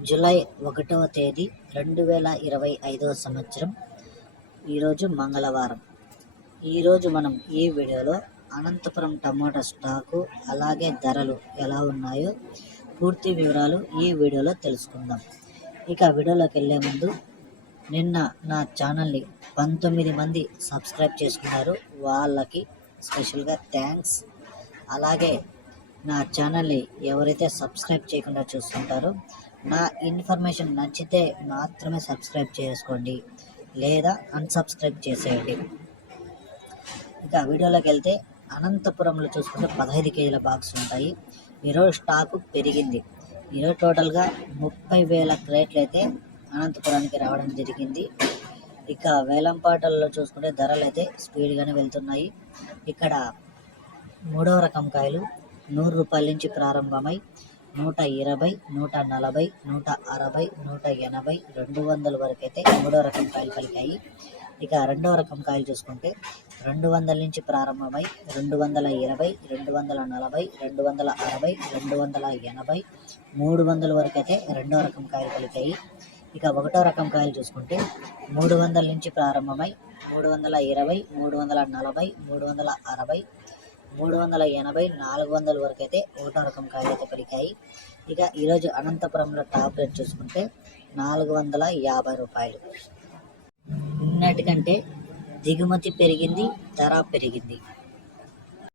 July ఒకటవ తేదీ రెండు వేల ఇరవై ఐదవ సంవత్సరం. ఈరోజు మంగళవారం. ఈరోజు మనం ఈ వీడియోలో అనంతపురం టమాటా స్టాకు అలాగే ధరలు ఎలా ఉన్నాయో పూర్తి వివరాలు ఈ వీడియోలో తెలుసుకుందాం. ఇక వీడియోలోకి వెళ్ళే ముందు నిన్న నా ఛానల్ని పంతొమ్మిది మంది సబ్స్క్రైబ్ చేసుకున్నారు. వాళ్ళకి స్పెషల్గా థ్యాంక్స్. అలాగే నా ఛానల్ని ఎవరైతే సబ్స్క్రైబ్ చేయకుండా చూస్తుంటారో నా ఇన్ఫర్మేషన్ నచ్చితే మాత్రమే సబ్స్క్రైబ్ చేసుకోండి లేదా అన్సబ్స్క్రైబ్ చేసేయండి. ఇక వీడియోలోకి వెళ్తే అనంతపురంలో చూసుకుంటే పదహైదు కేజీల బాక్స్ ఉంటాయి. ఈరోజు స్టాకు పెరిగింది. ఈరోజు టోటల్గా ముప్పై వేల క్రేట్లు అయితే అనంతపురానికి రావడం జరిగింది. ఇక వేలంపాటల్లో చూసుకుంటే ధరలు అయితే స్పీడ్గానే వెళ్తున్నాయి. ఇక్కడ మూడవ రకం కాయలు నూరు రూపాయల నుంచి ప్రారంభమై నూట ఇరవై నూట నలభై నూట అరవై నూట ఎనభై రెండు వందల వరకు అయితే మూడో రకం కాయలు పలికాయి. ఇక రెండవ రకం కాయలు చూసుకుంటే రెండు వందల నుంచి ప్రారంభమై రెండు వందల ఇరవై రెండు వందల నలభై రెండు వందల అరవై రెండు వందల ఎనభై మూడు వందల వరకు అయితే రెండో రకం కాయలు పలికాయి. ఇక ఒకటో రకం కాయలు చూసుకుంటే మూడు వందల నుంచి ప్రారంభమై మూడు వందల ఇరవై మూడు వందల నలభై మూడు వందల అరవై మూడు వందల ఎనభై నాలుగు వందల వరకు అయితే ఒకటో రకం కాయలు అయితే ఇక ఈరోజు అనంతపురంలో టాప్ రేట్ చూసుకుంటే నాలుగు వందల యాభై రూపాయలు. నిన్నటికంటే దిగుమతి పెరిగింది ధర పెరిగింది.